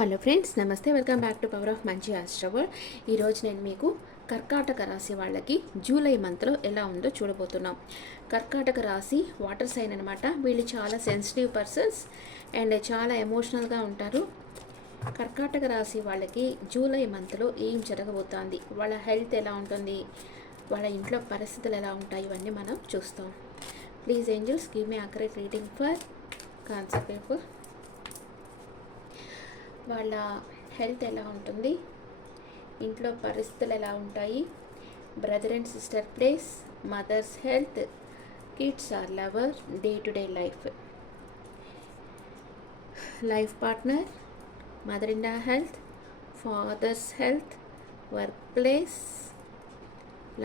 Hello friends, నమస్తే. Welcome back to power of మంచి ఆస్ట్రవర్. ఈరోజు నేను మీకు కర్కాటక రాశి వాళ్ళకి జూలై మంత్లో ఎలా ఉందో చూడబోతున్నాం. కర్కాటక రాశి వాటర్ సైన్ అనమాట. వీళ్ళు చాలా సెన్సిటివ్ పర్సన్స్ అండ్ చాలా ఎమోషనల్గా ఉంటారు. కర్కాటక రాశి వాళ్ళకి జూలై మంత్లో ఏం జరగబోతోంది, వాళ్ళ హెల్త్ ఎలా ఉంటుంది, వాళ్ళ ఇంట్లో పరిస్థితులు ఎలా ఉంటాయి, ఇవన్నీ మనం చూస్తాం. Please angels give me accurate reading for concept paper. వాళ్ళ హెల్త్ ఎలా ఉంటుంది, ఇంట్లో పరిస్థితులు ఎలా ఉంటాయి, brother and sister place, mother's health, kids or lover, day to day life partner, mother in law health, father's health, work place,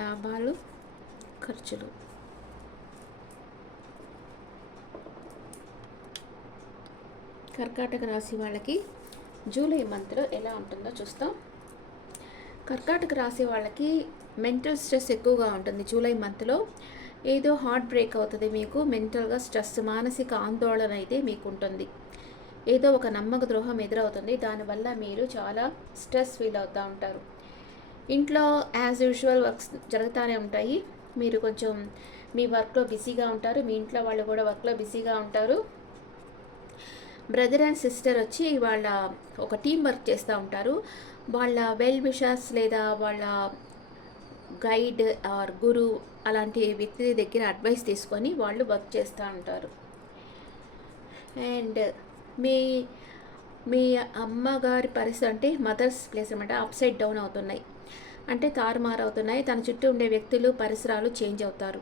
లాభాలు, ఖర్చులు. కర్కాటక రాశి వాళ్ళకి జూలై మంత్లో ఎలా ఉంటుందో చూస్తాం. కర్కాటక రాశి వాళ్ళకి మెంటల్ స్ట్రెస్ ఎక్కువగా ఉంటుంది. జూలై మంత్లో ఏదో హార్ట్ బ్రేక్ అవుతుంది, మీకు మెంటల్గా స్ట్రెస్, మానసిక ఆందోళన అయితే మీకు ఉంటుంది. ఏదో ఒక నమ్మక ద్రోహం ఎదురవుతుంది, దానివల్ల మీరు చాలా స్ట్రెస్ ఫీల్ అవుతూ ఉంటారు. ఇంట్లో యాజ్ యూజువల్ వర్క్స్ జరుగుతూనే ఉంటాయి. మీరు కొంచెం మీ వర్క్లో బిజీగా ఉంటారు, మీ ఇంట్లో వాళ్ళు కూడా వర్క్లో బిజీగా ఉంటారు. బ్రదర్ అండ్ సిస్టర్ వచ్చి వాళ్ళ ఒక టీం వర్క్ చేస్తూ ఉంటారు. వాళ్ళ వెల్ విషర్స్ లేదా వాళ్ళ గైడ్ ఆర్ గురు అలాంటి వ్యక్తి దగ్గర అడ్వైస్ తీసుకొని వాళ్ళు వర్క్ చేస్తూ ఉంటారు. అండ్ మీ మీ అమ్మగారి పరిస్థితి అంటే మదర్స్ ప్లేస్ అనమాట, అప్ సైడ్ డౌన్ అవుతున్నాయి, అంటే తారుమారు అవుతున్నాయి. తన చుట్టూ ఉండే వ్యక్తులు, పరిసరాలు చేంజ్ అవుతారు.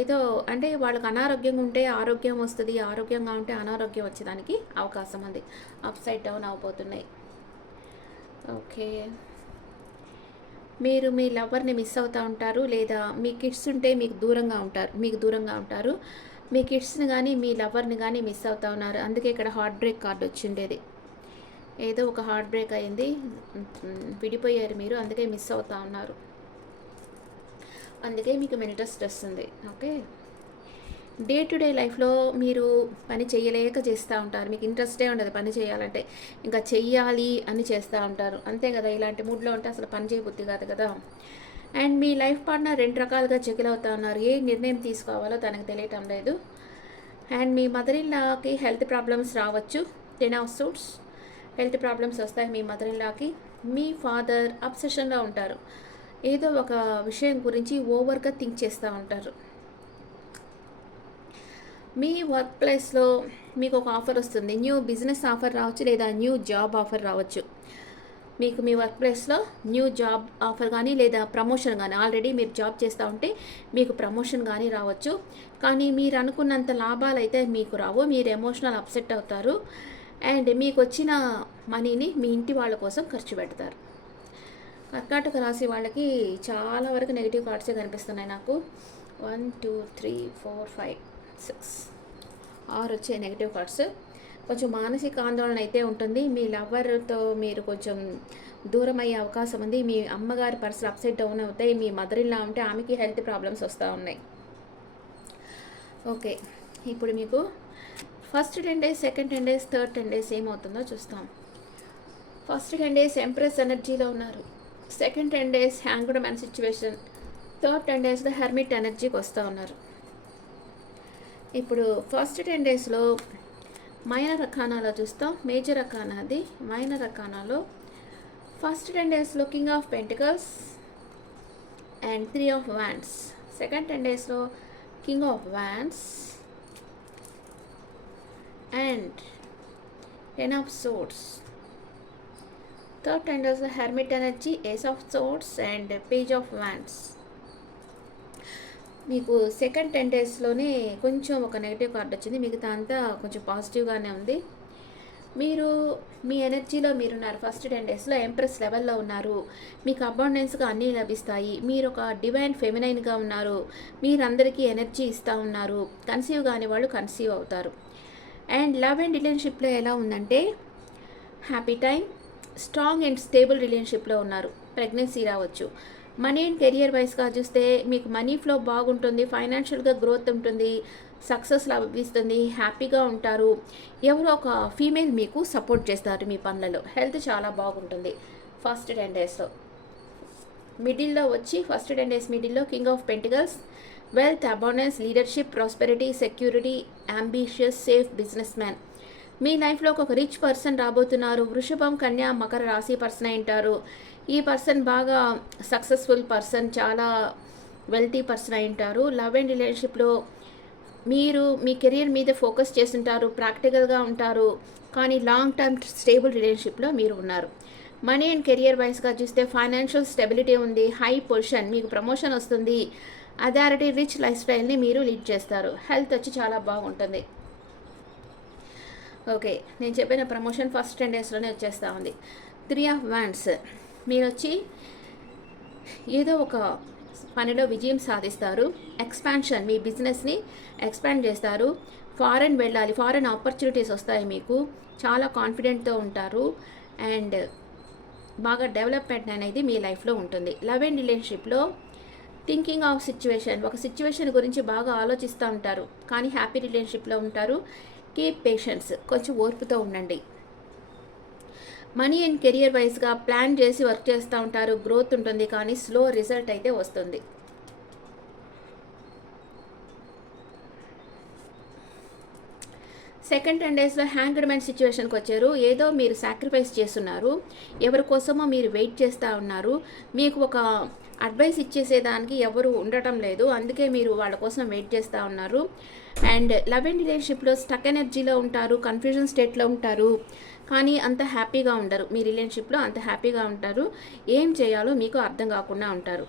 ఏదో అంటే వాళ్ళకి అనారోగ్యంగా ఉంటే ఆరోగ్యం వస్తుంది, ఆరోగ్యంగా ఉంటే అనారోగ్యం వచ్చేదానికి అవకాశం ఉంది. అప్ సైడ్ డౌన్ అవబోతున్నాయి. ఓకే, మీరు మీ లవర్ని మిస్ అవుతూ ఉంటారు, లేదా మీ కిడ్స్ ఉంటే మీకు దూరంగా ఉంటారు. మీ కిడ్స్ని కానీ మీ లవర్ని కానీ మిస్ అవుతూ ఉన్నారు. అందుకే ఇక్కడ హార్ట్ బ్రేక్ కార్డు వచ్చిండేది. ఏదో ఒక హార్ట్ బ్రేక్ అయింది, విడిపోయారు మీరు, అందుకే మిస్ అవుతూ ఉన్నారు. అందుకే మీకు మెంటల్ స్ట్రెస్ ఉంది. ఓకే, డే టు డే లైఫ్లో మీరు పని చేయలేక చేస్తూ ఉంటారు. మీకు ఇంట్రెస్టే ఉండదు పని చేయాలంటే, ఇంకా చెయ్యాలి అని చేస్తూ ఉంటారు, అంతే కదా. ఇలాంటి మూడ్లో ఉంటే అసలు పని చేయబుద్ధి కాదు కదా. అండ్ మీ లైఫ్ పార్ట్నర్ రెండు రకాలుగా చెకిల్ అవుతూ ఉన్నారు. ఏ నిర్ణయం తీసుకోవాలో తనకు తెలియటం లేదు. అండ్ మీ మదర్ ఇన్ లాకి హెల్త్ ప్రాబ్లమ్స్ రావచ్చు. 10 ఆఫ్ సూట్స్, హెల్త్ ప్రాబ్లమ్స్ వస్తాయి మీ మదర్ ఇన్ లాకి. మీ ఫాదర్ అబ్సెషన్లో ఉంటారు, ఏదో ఒక విషయం గురించి ఓవర్గా థింక్ చేస్తూ ఉంటారు. మీ వర్క్ ప్లేస్లో మీకు ఒక ఆఫర్ వస్తుంది, న్యూ బిజినెస్ ఆఫర్ రావచ్చు, లేదా న్యూ జాబ్ ఆఫర్ రావచ్చు. మీకు మీ వర్క్ ప్లేస్లో న్యూ జాబ్ ఆఫర్ కానీ లేదా ప్రమోషన్ కానీ, ఆల్రెడీ మీరు జాబ్ చేస్తూ ఉంటే మీకు ప్రమోషన్ కానీ రావచ్చు. కానీ మీరు అనుకున్నంత లాభాలు అయితే మీకు రావు, మీరు ఎమోషనల్ అప్సెట్ అవుతారు. అండ్ మీకు వచ్చిన మనీని మీ ఇంటి వాళ్ళ కోసం ఖర్చు పెడతారు. కర్కాటక రాశి వాళ్ళకి చాలా వరకు నెగిటివ్ కార్డ్సే కనిపిస్తున్నాయి నాకు. 1 2 3 4 5 6 6 వచ్చే నెగిటివ్ కార్డ్స్. కొంచెం మానసిక ఆందోళన అయితే ఉంటుంది. మీ లవర్తో మీరు కొంచెం దూరం అయ్యే అవకాశం ఉంది. మీ అమ్మగారి పరిస్థితి అప్సైడ్ డౌన్ అవుతాయి. మీ మదర్ ఇన్ లా ఉంటే ఆమెకి హెల్త్ ప్రాబ్లమ్స్ వస్తూ ఉన్నాయి. ఓకే, ఇప్పుడు మీకు first 10 days, second 10 days, third 10 days ఏమవుతుందో చూస్తాం. ఫస్ట్ 10 days ఎంప్రెస్ ఎనర్జీలో ఉన్నారు. Second 10 days hanged man situation. Third 10 daysలో హెర్మిట్ ఎనర్జీకి వస్తూ ఉన్నారు. ఇప్పుడు ఫస్ట్ 10 daysలో మైనర్ అఖానాలో చూస్తాం. మేజర్ అఖానాది మైనర్ అఖానాలో ఫస్ట్ 10 daysలో king of pentacles and 3 of wands. Second 10 daysలో king of wands and 10 of swords. Third 10 days hermit energy, ace of swords and page of wands. మీకు సెకండ్ 10 daysలోనే కొంచెం ఒక నెగిటివ్ కార్డ్ వచ్చింది, మిగతా అంతా కొంచెం పాజిటివ్గానే ఉంది. మీరు మీ ఎనర్జీలో మీరున్నారు. ఫస్ట్ 10 daysలో ఎంప్రెస్ లెవెల్లో ఉన్నారు. మీకు అబాండెన్స్గా అన్నీ లభిస్తాయి. మీరు ఒక డివైన్ ఫెమినైన్గా ఉన్నారు. మీరందరికీ ఎనర్జీ ఇస్తూ ఉన్నారు. కన్సీవ్ కాని వాళ్ళు కన్సీవ్ అవుతారు. అండ్ లవ్ అండ్ రిలేషన్షిప్లో ఎలా ఉందంటే happy time, strong and stable రిలేషన్షిప్లో ఉన్నారు. ప్రెగ్నెన్సీ రావచ్చు. మనీ అండ్ కెరియర్ వైస్గా చూస్తే మీకు మనీ ఫ్లో బాగుంటుంది, ఫైనాన్షియల్గా గ్రోత్ ఉంటుంది, సక్సెస్ లభిస్తుంది, హ్యాపీగా ఉంటారు. ఎవరో ఒక ఫీమేల్ మీకు సపోర్ట్ చేస్తారు మీ పనులలో. హెల్త్ చాలా బాగుంటుంది ఫస్ట్ 10 డేస్లో. మిడిల్లో వచ్చి ఫస్ట్ 10 డేస్ మిడిల్లో king of pentacles, wealth, abundance, leadership, prosperity, security, ambitious, safe business man. మీ లైఫ్లో ఒక రిచ్ పర్సన్ రాబోతున్నారు. వృషభం, కన్యా, మకర రాశి పర్సన్ అయింటారు. ఈ పర్సన్ బాగా సక్సెస్ఫుల్ పర్సన్, చాలా వెల్తీ పర్సన్ అయింటారు. లవ్ అండ్ రిలేషన్షిప్లో మీరు మీ కెరియర్ మీద ఫోకస్ చేస్తుంటారు, ప్రాక్టికల్గా ఉంటారు, కానీ లాంగ్ టర్మ్ స్టేబుల్ రిలేషన్షిప్లో మీరు ఉన్నారు. మనీ అండ్ కెరియర్ వైస్గా చూస్తే ఫైనాన్షియల్ స్టెబిలిటీ ఉంది, హై పొజిషన్, మీకు ప్రమోషన్ వస్తుంది, అథారిటీ, రిచ్ లైఫ్ స్టైల్ని మీరు లీడ్ చేస్తారు. హెల్త్ వచ్చి చాలా బాగుంటుంది. ఓకే, నేను చెప్పిన ప్రమోషన్ ఫస్ట్ 10 డేస్లోనే వచ్చేస్తూ ఉంది. 3 ఆఫ్ వాండ్స్, మీరు వచ్చి ఏదో ఒక పనిలో విజయం సాధిస్తారు. ఎక్స్పాన్షన్, మీ బిజినెస్ని ఎక్స్పాండ్ చేస్తారు. ఫారెన్ వెళ్ళాలి, ఫారెన్ ఆపర్చునిటీస్ వస్తాయి మీకు. చాలా కాన్ఫిడెంట్తో ఉంటారు అండ్ బాగా డెవలప్మెంట్ అనేది మీ లైఫ్లో ఉంటుంది. లవ్ అండ్ రిలేషన్షిప్లో థింకింగ్ ఆఫ్ సిచ్యువేషన్, ఒక సిచ్యువేషన్ గురించి బాగా ఆలోచిస్తూ ఉంటారు, కానీ హ్యాపీ రిలేషన్షిప్లో ఉంటారు. కీప్ పేషెన్స్, కొంచెం ఓర్పుతో ఉండండి. మనీ అండ్ కెరియర్ వైజ్గా ప్లాన్ చేసి వర్క్ చేస్తూ ఉంటారు, గ్రోత్ ఉంటుంది, కానీ స్లో రిజల్ట్ అయితే వస్తుంది. సెకండ్ 10 డేస్లో హ్యాంగ్డ్ మ్యాన్ సిచ్యువేషన్కి వచ్చారు. ఏదో మీరు సాక్రిఫైస్ చేస్తున్నారు, ఎవరి కోసమో మీరు వెయిట్ చేస్తూ ఉన్నారు. మీకు ఒక అడ్వైస్ ఇచ్చేసేదానికి ఎవరు ఉండటం లేదు, అందుకే మీరు వాళ్ళ కోసం వెయిట్ చేస్తూ ఉన్నారు. అండ్ లవ్ అండ్ రిలేషన్షిప్లో స్టక్ ఎనర్జీలో ఉంటారు, కన్ఫ్యూజన్ స్టేట్లో ఉంటారు, కానీ అంత హ్యాపీగా ఉండరు. మీ రిలేషన్షిప్లో అంత హ్యాపీగా ఉంటారు, ఏం చేయాలో మీకు అర్థం కాకుండా ఉంటారు.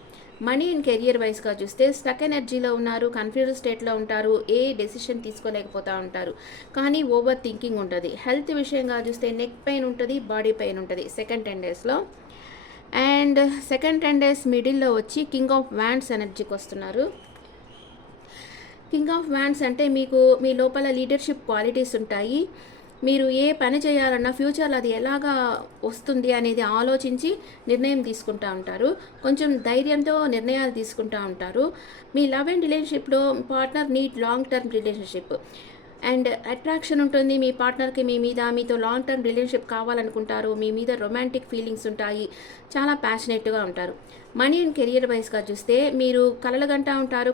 మనీ అండ్ కెరియర్ వైజ్గా చూస్తే స్టక్ ఎనర్జీలో ఉన్నారు, కన్ఫ్యూజన్ స్టేట్లో ఉంటారు, ఏ డెసిషన్ తీసుకోలేకపోతూ ఉంటారు, కానీ ఓవర్ థింకింగ్ ఉంటుంది. హెల్త్ విషయంగా చూస్తే నెక్ పెయిన్ ఉంటుంది, బాడీ పెయిన్ ఉంటుంది సెకండ్ 10 డేస్లో. అండ్ సెకండ్ 10 డేస్ మిడిల్లో వచ్చి కింగ్ ఆఫ్ వ్యాండ్స్ ఎనర్జీకి వస్తున్నారు. కింగ్ ఆఫ్ వ్యాండ్స్ అంటే మీకు మీ లోపల లీడర్షిప్ క్వాలిటీస్ ఉంటాయి. మీరు ఏ పని చేయాలన్నా ఫ్యూచర్లో అది ఎలాగా వస్తుంది అనేది ఆలోచించి నిర్ణయం తీసుకుంటూ ఉంటారు, కొంచెం ధైర్యంతో నిర్ణయాలు తీసుకుంటూ ఉంటారు. మీ లవ్ అండ్ రిలేషన్షిప్లో partner need long term relationship and attraction ఉంటుంది మీ పార్ట్నర్కి మీ మీద, మీతో లాంగ్ టర్మ్ రిలేషన్షిప్ కావాలనుకుంటారు, మీ మీద రొమాంటిక్ ఫీలింగ్స్ ఉంటాయి, చాలా ప్యాషనేట్గా ఉంటారు. మనీ అండ్ కెరియర్ వైస్గా చూస్తే మీరు కలలుగంటూ ఉంటారు,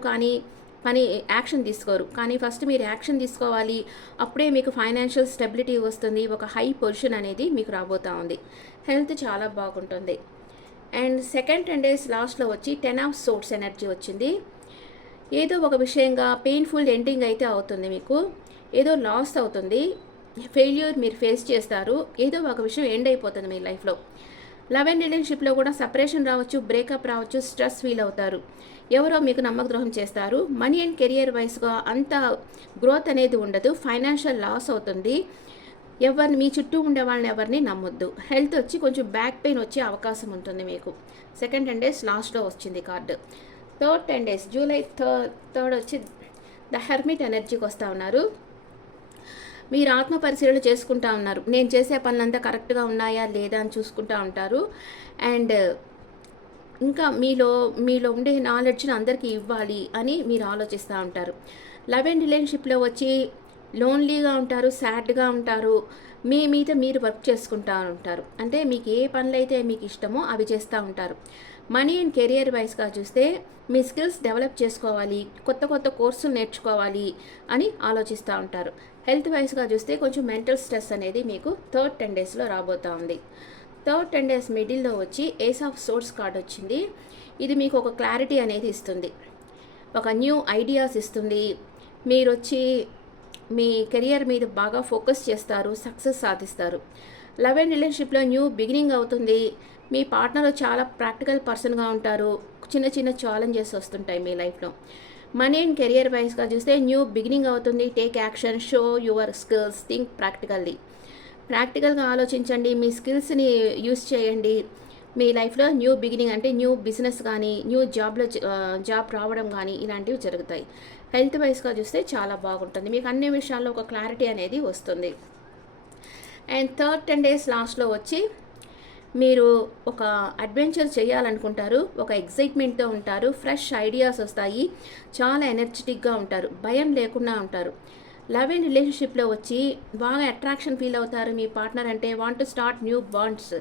కానీ యాక్షన్ తీసుకోరు, కానీ ఫస్ట్ మీరు యాక్షన్ తీసుకోవాలి, అప్పుడే మీకు ఫైనాన్షియల్ స్టెబిలిటీ వస్తుంది, ఒక హై పొజిషన్ అనేది మీకు రాబోతూ ఉంది. హెల్త్ చాలా బాగుంటుంది. అండ్ సెకండ్ 10 డేస్ లాస్ట్లో వచ్చి 10 ఆఫ్ సోర్ట్స్ ఎనర్జీ వచ్చింది. ఏదో ఒక విషయంగా పెయిన్ఫుల్ ఎండింగ్ అయితే అవుతుంది, మీకు ఏదో లాస్ అవుతుంది, ఫెయిల్యూర్ మీరు ఫేస్ చేస్తారు, ఏదో ఒక విషయం ఎండ్ అయిపోతుంది మీ లైఫ్లో. లవ్ అండ్ రిలేషన్షిప్లో కూడా సపరేషన్ రావచ్చు, బ్రేకప్ రావచ్చు, స్ట్రెస్ ఫీల్ అవుతారు, ఎవరో మీకు నమ్మకద్రోహం చేస్తారు. మనీ అండ్ కెరియర్ వైస్గా అంత గ్రోత్ అనేది ఉండదు, ఫైనాన్షియల్ లాస్ అవుతుంది, ఎవరిని మీ చుట్టూ ఉండే వాళ్ళని ఎవరిని నమ్మొద్దు. హెల్త్ వచ్చి కొంచెం బ్యాక్ పెయిన్ వచ్చే అవకాశం ఉంటుంది మీకు. సెకండ్ 10 డేస్ లాస్ట్లో వచ్చింది card. Third 10 days July third వచ్చి ద హెర్మిట్ ఎనర్జీకి వస్తూ ఉన్నారు. మీరు ఆత్మ పరిశీలన చేసుకుంటూ ఉన్నారు, నేను చేసే పనులంతా కరెక్ట్గా ఉన్నాయా లేదా అని చూసుకుంటూ ఉంటారు. అండ్ ఇంకా మీలో ఉండే నాలెడ్జ్ని అందరికీ ఇవ్వాలి అని మీరు ఆలోచిస్తూ ఉంటారు. లవ్ అండ్ రిలేషన్షిప్లో వచ్చి లోన్లీగా ఉంటారు, సాడ్గా ఉంటారు, మీ మీద మీరు వర్క్ చేసుకుంటూ ఉంటారు, అంటే మీకు ఏ పనులు అయితే మీకు ఇష్టమో అవి చేస్తూ ఉంటారు. మనీ అండ్ కెరియర్ వైస్గా చూస్తే మీ స్కిల్స్ డెవలప్ చేసుకోవాలి, కొత్త కోర్సులు నేర్చుకోవాలి అని ఆలోచిస్తూ ఉంటారు. హెల్త్ వైస్గా చూస్తే కొంచెం మెంటల్ స్ట్రెస్ అనేది మీకు థర్డ్ 10 డేస్లో రాబోతూ ఉంది. థర్డ్ 10 డేస్ మిడిల్లో వచ్చి ఏస్ ఆఫ్ సోర్స్ కార్డ్ వచ్చింది. ఇది మీకు ఒక క్లారిటీ అనేది ఇస్తుంది, ఒక న్యూ ఐడియాస్ ఇస్తుంది. మీరు వచ్చి మీ కెరియర్ మీద బాగా ఫోకస్ చేస్తారు, సక్సెస్ సాధిస్తారు. లవ్ అండ్ రిలేషన్షిప్లో న్యూ బిగినింగ్ అవుతుంది. మీ పార్ట్నర్ చాలా ప్రాక్టికల్ పర్సన్గా ఉంటారు, చిన్న ఛాలెంజెస్ వస్తుంటాయి మీ లైఫ్లో. మనీ అండ్ కెరియర్ వైస్గా చూస్తే న్యూ బిగినింగ్ అవుతుంది. Take action, show your skills, think ప్రాక్టికల్గా ఆలోచించండి, మీ స్కిల్స్ని యూస్ చేయండి. మీ లైఫ్లో న్యూ బిగినింగ్ అంటే న్యూ బిజినెస్ కానీ, న్యూ జాబ్ రావడం కానీ ఇలాంటివి జరుగుతాయి. హెల్త్ వైస్గా చూస్తే చాలా బాగుంటుంది, మీకు అన్ని విషయాల్లో ఒక క్లారిటీ అనేది వస్తుంది. అండ్ థర్డ్ 10 డేస్ లాస్ట్లో వచ్చి మీరు ఒక అడ్వెంచర్ చేయాలనుకుంటారు, ఒక ఎక్సైట్మెంట్తో ఉంటారు, ఫ్రెష్ ఐడియాస్ వస్తాయి, చాలా ఎనర్జెటిక్గా ఉంటారు, భయం లేకుండా ఉంటారు. లవ్ అండ్ రిలేషన్షిప్లో వచ్చి బాగా అట్రాక్షన్ ఫీల్ అవుతారు మీ పార్ట్నర్ అంటే, want to start new bonds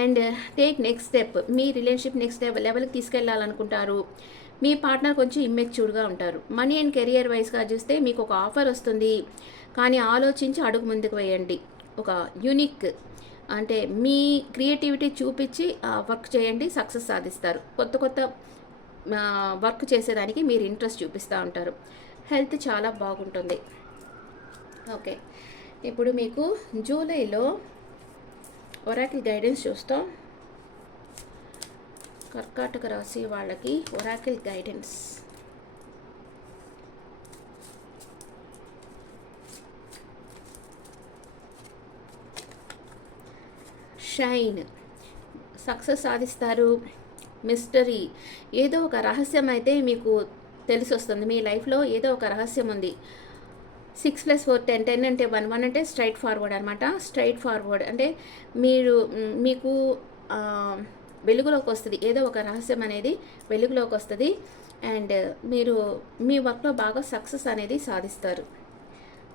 and take next step. Me relationship next లెవెల్కి తీసుకెళ్ళాలనుకుంటారు. మీ పార్ట్నర్ కొంచెం ఇమ్మెచ్యూర్గా ఉంటారు. మనీ అండ్ కెరియర్ వైజ్గా చూస్తే మీకు ఒక ఆఫర్ వస్తుంది, కానీ ఆలోచించి అడుగు ముందుకు వేయండి. ఒక యూనిక్ అంటే మీ క్రియేటివిటీ చూపించి వర్క్ చేయండి, సక్సెస్ సాధిస్తారు. కొత్త కొత్త వర్క్ చేసేదానికి మీరు ఇంట్రెస్ట్ చూపిస్తూ ఉంటారు. హెల్త్ చాలా బాగుంటుంది. ఓకే, ఇప్పుడు మీకు జూలైలో ఒరాకిల్ గైడెన్స్ చూస్తాం. కర్కాటక రాశి వాళ్ళకి ఒరాకిల్ గైడెన్స్. షైన్, సక్సెస్ సాధిస్తారు. మిస్టరీ, ఏదో ఒక రహస్యం అయితే మీకు తెలిసి వస్తుంది. మీ లైఫ్లో ఏదో ఒక రహస్యం ఉంది. 6+4 10, 10 అంటే 1, 1 అంటే స్ట్రైట్ ఫార్వర్డ్ అనమాట. స్ట్రైట్ ఫార్వర్డ్ అంటే మీకు వెలుగులోకి వస్తుంది, ఏదో ఒక రహస్యం అనేది వెలుగులోకి వస్తుంది. అండ్ మీరు మీ వర్క్లో బాగా సక్సెస్ అనేది సాధిస్తారు.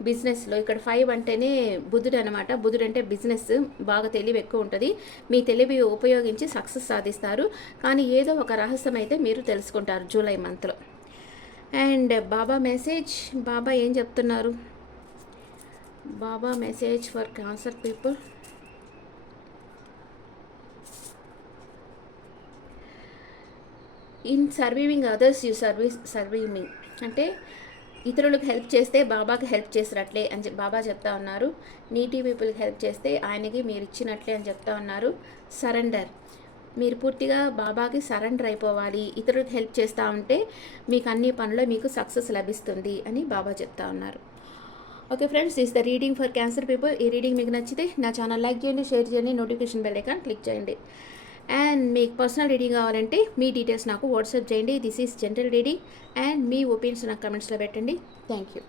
బిజినెస్లో ఇక్కడ 5 అంటేనే బుధుడు అనమాట. బుధుడు అంటే బిజినెస్, బాగా తెలివి ఎక్కువ ఉంటుంది. మీ తెలివి ఉపయోగించి సక్సెస్ సాధిస్తారు. కానీ ఏదో ఒక రహస్యం అయితే మీరు తెలుసుకుంటారు జూలై మంత్లో. అండ్ బాబా మెసేజ్, బాబా ఏం చెప్తున్నారు? బాబా message for cancer people. In surviving others you surviving అంటే ఇతరులకు హెల్ప్ చేస్తే బాబాకి హెల్ప్ చేసినట్లే అని బాబా చెప్తా ఉన్నారు. నీటి పీపుల్కి హెల్ప్ చేస్తే ఆయనకి మీరు ఇచ్చినట్లే అని చెప్తా ఉన్నారు. సరెండర్, మీరు పూర్తిగా బాబాకి సరెండర్ అయిపోవాలి. ఇతరులకు హెల్ప్ చేస్తూ ఉంటే మీకు అన్ని పనుల్లో మీకు సక్సెస్ లభిస్తుంది అని బాబా చెప్తా ఉన్నారు. Okay friends, this the reading for cancer people. ఈ రీడింగ్ మీకు నచ్చితే నా ఛానల్ లైక్ చేయండి, షేర్ చేయండి, నోటిఫికేషన్ బెల్ ఐకాన్ క్లిక్ చేయండి. అండ్ మీకు పర్సనల్ రీడింగ్ కావాలంటే మీ డీటెయిల్స్ నాకు వాట్సాప్ చేయండి. This is general reading. And me opinions నాకు కమెంట్స్లో పెట్టండి. Thank you.